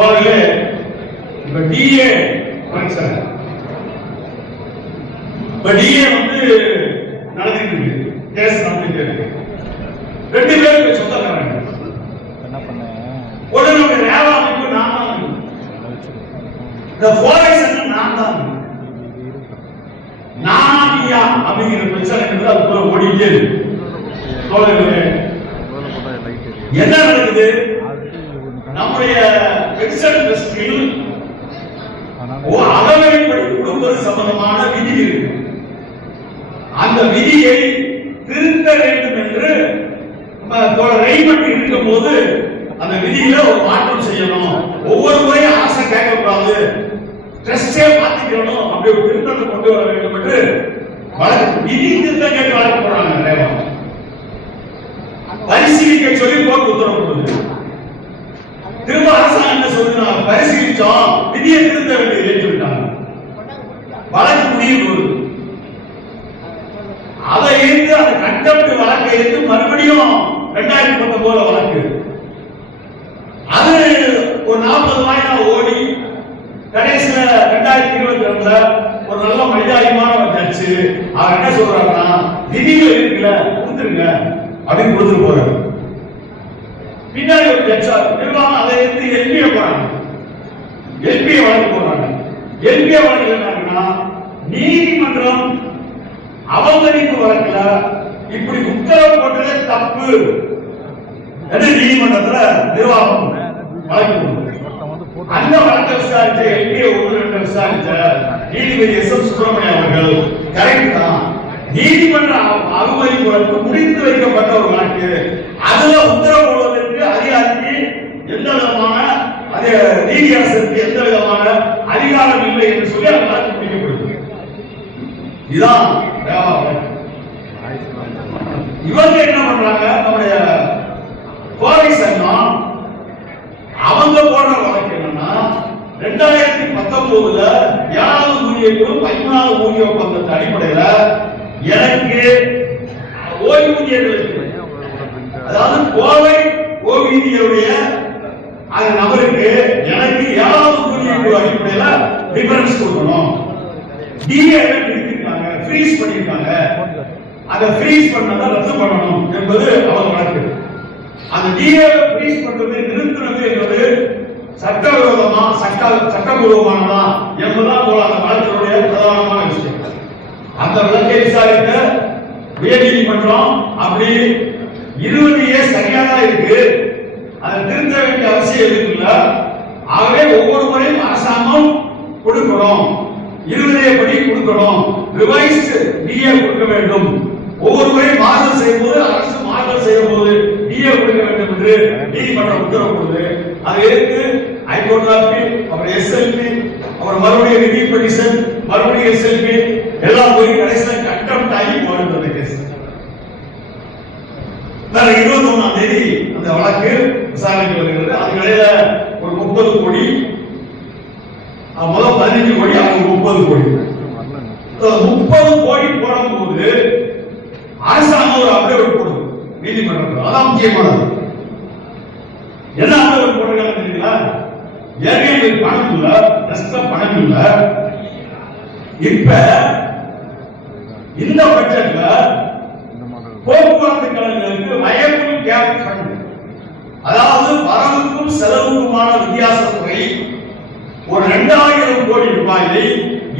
தோழர்களே இப்ப டிஏ பிரச்சனை இப்ப டிஏ வந்து நடந்துட்டு இருக்கு. கேஸ் நடந்துட்டு இருக்கு. ரெண்டு பேருக்கு சொந்தக்காரங்க. என்ன பண்ணேன் உடனே ரேவா அமைப்பு நான் தான் இந்த போலீஸ் நான் தான் நானா நீயா அப்படிங்கிற பிரச்சனை அது போல ஓடிட்டே இருக்கு. தோழர்களே என்ன நடக்குது? நம்முடைய ட்ரஸ்டில் ஓ அகவைப்படி கொடுப்பது சம்பந்தமான விதி இருக்கு. அந்த விதியை திருத்த வேண்டும் என்று ரெய்மண்ட் இருக்கும் போது அந்த விதியில ஒரு மாற்றம் செய்யணும். ஒவ்வொரு முறையும் ஆசை கேட்கக்கூடாது. ட்ரஸ்டே மாத்திக்கணும். அப்படி ஒரு திருத்தத்தை கொண்டு வர வேண்டும் என்று வழக்கு விதி திருத்தம் கேட்டு வழக்கு போடுறாங்க ரேவா பரிசீலிக்க சொல்லி கோர்ட் உத்தரவு கொடுக்குது திரும்ப அரசாங்கம் என்ன சொல்லுது நான் பரிசீலிச்சோம் விதியை திருத்த வேண்டியதுன்னு ஏற்றுவிட்டாங்க. வழக்கு முடியும் போது. அதை ஏற்று அந்த கண்டப்ட் வழக்கை ஏற்று மறுபடியும் ரெண்டாயிரத்தி பத்தொன்பதுல வழக்கு. அது ஒரு நாற்பது வாயினா ஓடி கடைசியில ரெண்டாயிரத்தி இருபத்தி ரெண்டுல ஒரு நல்ல மனிதாபிமான ஜட்ஜு அவர் என்ன சொல்றாருன்னா விதிகள் இருக்குல்ல கொடுத்துருங்க. அப்படின்னு கொடுத்துட்டு போறாரு. பின்னாடி ஒரு ஜட்ஜா நிர்வாகம் அதை எடுத்து எல்பியை போறாங்க எல்பியை வழக்கு போறாங்க எல்பியை வழக்கு என்னன்னா நீதிமன்றம் அவமதிப்பு வழக்குல இப்படி உத்தரவு போட்டதே தப்பு. என்று நீதிமன்றத்துல நிர்வாகம் வழக்கு அந்த வழக்கை விசாரிச்ச எல்பிஏ உறுப்பினர் விசாரிச்ச நீதிபதி எஸ் எம் சுப்பிரமணியம் அவர்கள் கரெக்ட் தான். நீதிமன்ற அவ- அவமதிப்பு வழக்கு முடித்து வைக்கப்பட்ட ஒரு வழக்கு. அதுல உத்தரவு போடுவதற்கு அதிகாரிக்கு எந்த விதமான அது நீதியரசருக்கு எந்த விதமான அதிகாரம் இல்லை என்று சொல்லி அந்த வழக்கு முடிக்கப்படுது இதுதான் இவங்க என்ன பண்றாங்க? நம்முடைய கோவை சங்கம் அவங்க போடுற வழக்கு என்னன்னா ரெண்டாயிரத்தி பத்தொன்பதுல ஏழாவது ஊதியத்திலும் பதிமூணாவது ஊதிய ஒப்பந்தத்தின் அடிப்படையில எனக்கு ஓய்வூதியர்களுக்கு அதாவது கோவை ஓய்வூதியருடைய அந்த நபருக்கு எனக்கு ஏழாவது ஊதிய அடிப்படையில டிஃபரன்ஸ் கொடுக்கணும். டிஏ நிறுத்திருக்காங்க ஃப்ரீஸ் பண்ணிருக்காங்க. அதை ஃப்ரீஸ் பண்ணதை ரத்து பண்ணணும் என்பது அவர் வழக்கு. அந்த டிஏ ஃப்ரீஸ் பண்றது நிறுத்துறது என்பது சட்டவிரோதமா சட்ட சட்டபூர்வமானதா என்பதுதான் போல அந்த வழக்கினுடைய பிரதானமான விஷயம். அந்த வழக்கை விசாரித்த உயர்நீதிமன்றம் அப்படி இருபது ஏ சரியாதான் இருக்கு. அதை திருத்த வேண்டிய அவசியம் இருக்குல்ல ஆகவே ஒவ்வொரு முறையும் அரசாங்கம் கொடுக்கணும். இருபதே படி கொடுக்கணும். ரிவைஸ்ட் டிஏ கொடுக்க வேண்டும். ஒவ்வொரு முறையும் மாறுதல் செய்யும் போது அரசு மாறுதல் செய்யும் போது டிஏ கொடுக்க வேண்டும் என்று நீதிமன்றம் உத்தரவு கொடுத்து அதை எடுத்து ஹைகோர்ட் ஆப்பி அப்புறம் எஸ்எல்பி அப்புறம் மறுபடியும் ரிவ்யூ பெட்டிஷன் மறுபடியும் எஸ்எல்பி எல்லாம் போய் கடைசியில் கட்டம் ஆகி போயிருந்தது கேஸ் இருபத்தி ஒண்ணாம் தேதி அந்த வழக்கு விசாரணைக்கு வருகிறது. அதுக்கு இடையில ஒரு முப்பது கோடி முதல் பதினஞ்சு கோடி அவங்க முப்பது கோடி. முப்பது கோடி போடும்போது அரசாங்கம் ஒரு அப்டேட் போடுது. நீதிமன்றத்தில். அதான் முக்கியமானது. என்ன அப்டேட் போடுறாங்க தெரியுங்களா? ஏற்கனவே பணம் இல்ல எக்ஸ்ட்ரா பணம் இல்ல. இப்ப இந்த பட்ஜெட்ல போக்குவரத்து கழகங்களுக்கு வயபுல் கேப் ஃபண்ட் அதாவது வரவுக்கும் செலவுக்குமான வித்தியாசத்தை ஒரு ரெண்டாயிரம் கோடி ரூபாயை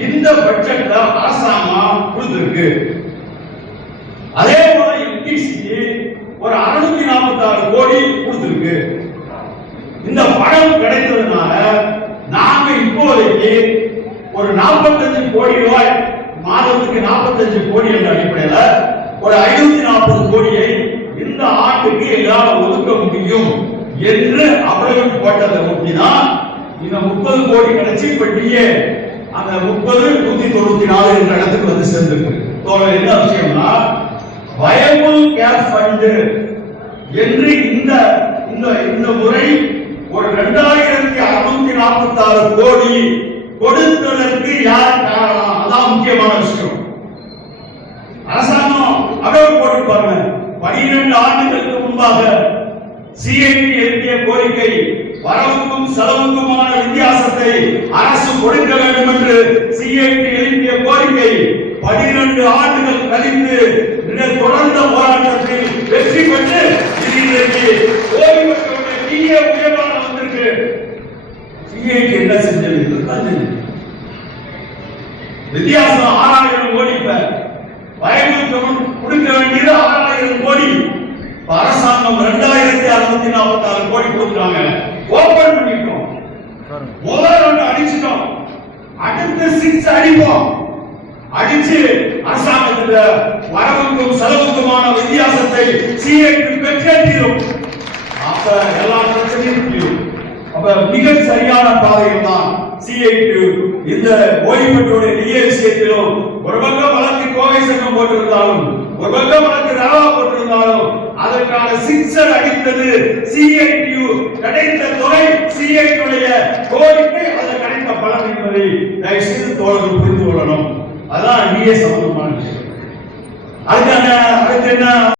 இந்த பட்ஜெட்ல அரசாங்கம் கொடுத்திருக்கு. அதே போல எம்டிசி ஒரு அறுநூத்தி நாற்பத்தி ஆறு கோடி கொடுத்திருக்கு. இந்த பணம் கிடைத்ததுனால நாங்க இப்போதைக்கு ஒரு 45 கோடி ரூபாய் மாதத்துக்கு 45 கோடி என்ற அடிப்படையில் ஒரு ஐநூத்தி நாற்பது கோடியை இந்த ஆண்டுக்கு எங்களால் ஒதுக்க முடியும் என்று அவர்கள் போட்டதை ஒட்டிதான் இந்த முப்பது கோடி கிடைச்சி பெட்டியே அந்த முப்பது நூத்தி தொண்ணூத்தி நாலு என்ற இடத்துக்கு வந்து சேர்ந்திருக்கு. தோழர் என்ன விஷயம்னா வயபுல் கேப் ஃபண்டு என்று இந்த இந்த இந்த முறை ஒரு ரெண்டாயிரத்தி அறுநூத்தி நாற்பத்தி ஆறு கோடி கொடுத்ததற்கு யார் காரணம்? அதான் முக்கியமான விஷயம். பனிரெண்டு ஆண்டுகளுக்கு முன்பாக சிஐடி எழுப்பிய கோரிக்கை வரவுக்கும் செலவுக்குமான வித்தியாசத்தை அரசு கொடுக்க வேண்டும் என்று சிஐடி எழுப்பிய கோரிக்கை பனிரெண்டு ஆண்டுகள் கழித்து தொடர்ந்த போராட்டத்தில் வெற்றி பெற்று இன்றைக்கு ஓய்வு பெற்றவருடைய டிஏ உயர்வான வந்திருக்கு. சிஐடி என்ன செஞ்சது வித்தியாசம் ஆறாயிரம் கோடி இப்ப வயலுக்கு கொடுக்க வேண்டியது? ஆயிரம் கோடி. அரசாங்கம் ரெண்டாயிரத்தி அறுநூத்தி நாற்பத்தி ஆறு கோடி கொடுக்குறாங்க ஓபன் பண்ணிட்டோம். முதல் ஒன்று அடிச்சிட்டோம். அடுத்து சிக்ஸ் அடிப்போம். அடிச்சு அரசாங்கத்துல வரவுக்கும் செலவுக்குமான வித்தியாசத்தை சிஏக்கு பெற்றே தீரும். அப்ப எல்லா பிரச்சனையும் தீரும். அப்ப மிக சரியான பாதையில் தான் சிஐக்கு இந்த ஓய்வு பெற்றோருடைய விஷயத்திலும் ஒரு பக்கம் வளர்த்து கோவை சங்கம் போட்டிருந்தாலும் ஒரு பக்கம் வழக்கு ரவா போட்டிருந்தாலும் அதற்கான சிக்ஸர் அடித்தது சிஐடியு கிடைத்த தொகை சிஐடியுடைய கோரிக்கை அதில் கிடைத்த பலன் என்பதை தயவு செய்து தோழர்கள் புரிந்து கொள்ளணும். அதான் நீயே சம்பந்தமான விஷயம். அதுக்கான அடுத்து என்ன